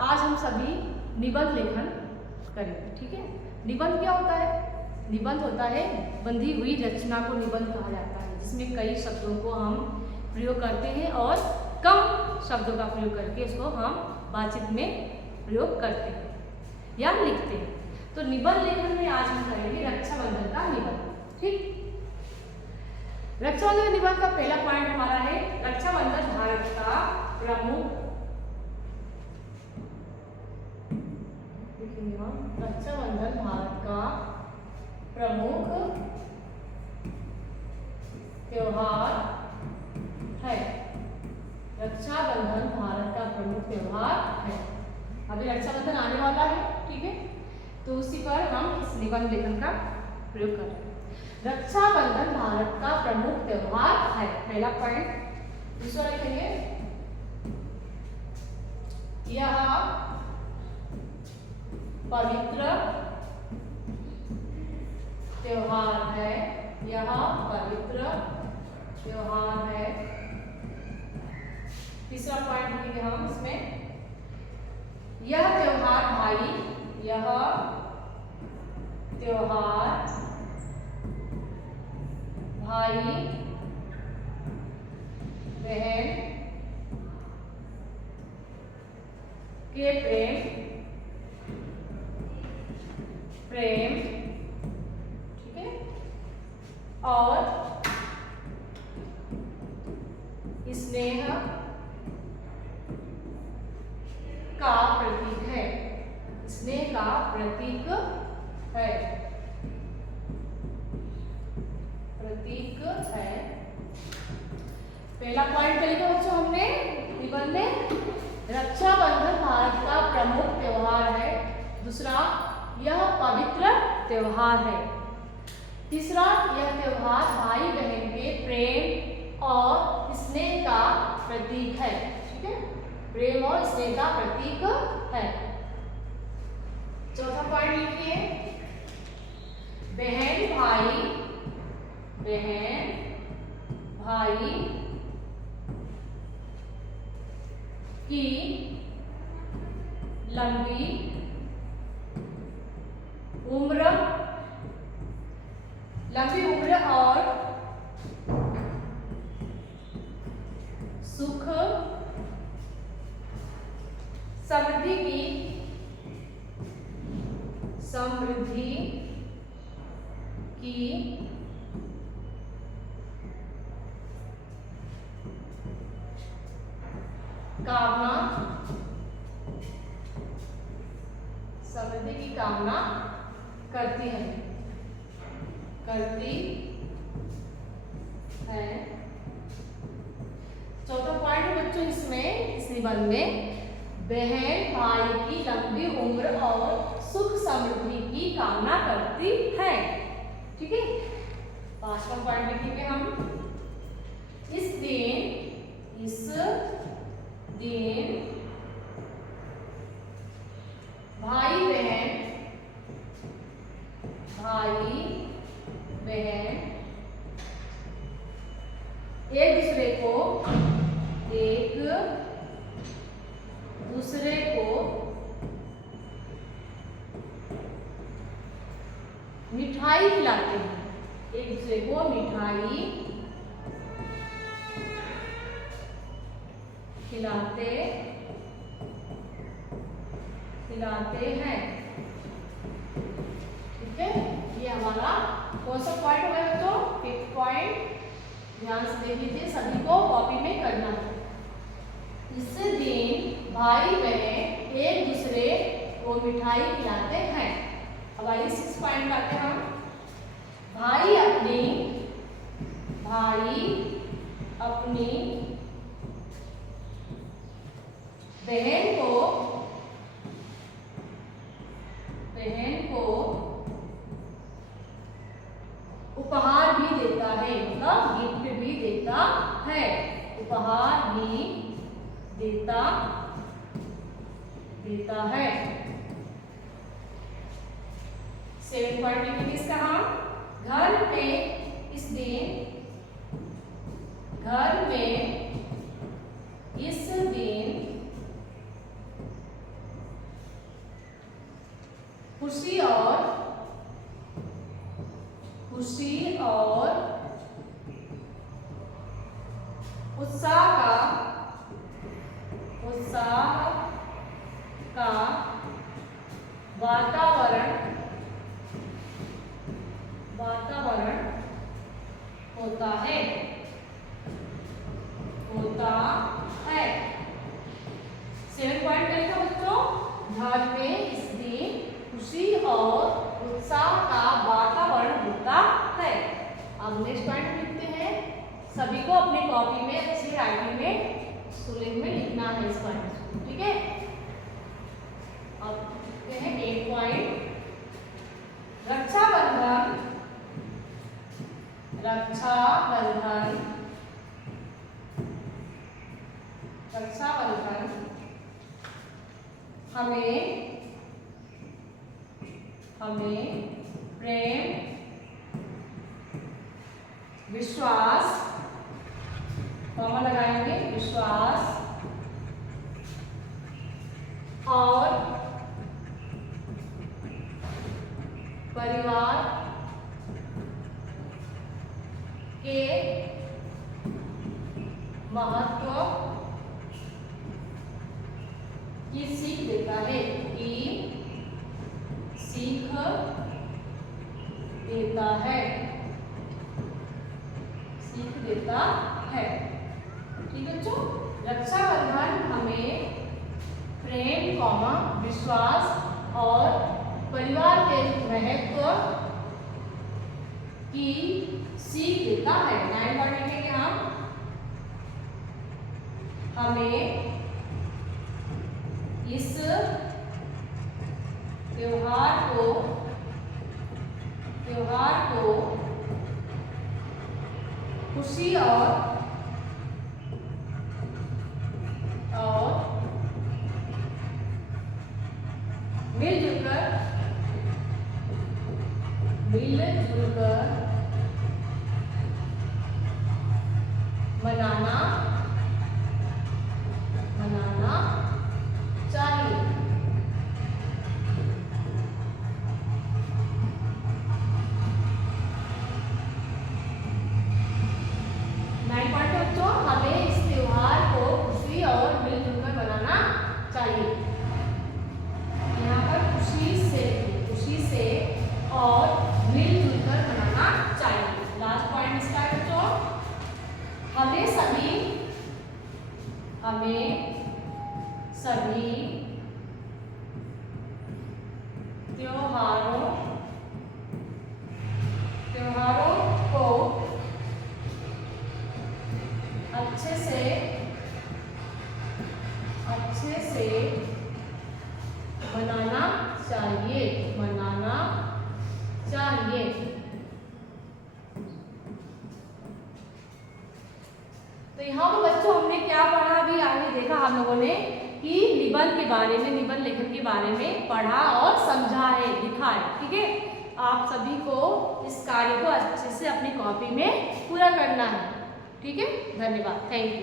आज हम सभी निबंध लेखन करेंगे। ठीक है, निबंध क्या होता है? निबंध होता है बंधी हुई रचना को निबंध कहा जाता है, जिसमें कई शब्दों को हम प्रयोग करते हैं और कम शब्दों का प्रयोग करके उसको हम बातचीत में प्रयोग करते हैं या लिखते हैं। तो निबंध लेखन में आज हम करेंगे रक्षाबंधन का निबंध। ठीक, रक्षाबंधन निबंध का पहला पॉइंट हमारा है रक्षाबंधन भारत का प्रमुख, रक्षाबंधन भारत का प्रमुख त्योहार है। रक्षाबंधन भारत का प्रमुख त्योहार है। अभी रक्षाबंधन आने वाला है, ठीक है, तो उसी पर हम इस निबंध लेखन का प्रयोग कर रहे हैं। रक्षाबंधन भारत का प्रमुख त्योहार है, पहला पॉइंट। दूसरा लिखेंगे यह पवित्र त्योहार है, यह पवित्र त्योहार है। तीसरा पॉइंट लिखेंगे हम इसमें, यह त्योहार भाई, यह त्योहार भाई बहन के प्रेम, ठीक है, और स्नेह का प्रतीक है, स्नेह का प्रतीक है, प्रतीक है। पहला पॉइंट करेंगे बच्चों हमने निबंध में, रक्षाबंधन भारत का प्रमुख त्योहार है। दूसरा, यह पवित्र त्योहार है। तीसरा, यह त्योहार भाई बहन के प्रेम और स्नेह का प्रतीक है। ठीक है, प्रेम और स्नेह का प्रतीक है। चौथा पॉइंट लिखिए, बहन भाई की लंबी उम्र और सुख समृद्धि की कामना करती है। चौथा पॉइंट बच्चों इसमें, इस निबंध में, बहन भाई की लंबी उम्र और सुख समृद्धि की कामना करती है। ठीक है, पांचवा पॉइंट लिखेंगे हम, इस दिन भाई बहन एक दूसरे को मिठाई खिलाते हैं, एक दूसरे को मिठाई खिलाते हैं। ठीक है, ये हमारा कौन सा पॉइंट हो गया बच्चों? Fifth point. ध्यान से देख लीजिए, सभी को कॉपी में करना है। इस दिन भाई बहन एक दूसरे को मिठाई खिलाते हैं। अब आइए सिक्स पॉइंट आते हैं हम, भाई अपनी बहन को उपहार भी देता है, मतलब गिफ्ट भी देता है, उपहार भी देता है। 7 पॉइंट लिखेंगे इसका हम, घर में इस दिन इस दिन उत्साह का वातावरण होता है। 7 पॉइंट लिखा बच्चों, घर में इस दिन खुशी और उत्साह का वातावरण होता है। अब नेक्स्ट पॉइंट लिखते हैं। सभी को अपनी कॉपी में अच्छी राइटिंग में सुलेख में लिखना है इस पॉइंट, ठीक है। अब लिखते हैं 8 पॉइंट। रक्षाबंधन हमें प्रेम, विश्वास, कॉमा लगाएंगे, विश्वास और परिवार के महत्व की सीख देता है, सीख देता है। ठीक है बच्चों, रक्षाबंधन हमें प्रेम, विश्वास और परिवार के महत्व की सीख देता है। 9 पॉइंट लिखेंगे हम। हमें इस त्योहार को खुशी और मिलजुल कर मनाना चाहिए। बच्चों, हमें इस त्योहार को खुशी और मिलजुल कर मनाना चाहिए। यहाँ पर खुशी से और मिलजुल कर मनाना चाहिए। लास्ट पॉइंट इसका है बच्चों, हमें सभी त्योहारों को अच्छे से मनाना चाहिए। तो यहाँ पर बच्चों हमने क्या पढ़ा, अभी आगे देखा हम लोगों ने कि निबंध लेखन के बारे में पढ़ा और समझा है, लिखा है। ठीक है, आप सभी को इस कार्य को अच्छे से अपनी कॉपी में पूरा करना है। ठीक है, धन्यवाद, थैंक यू।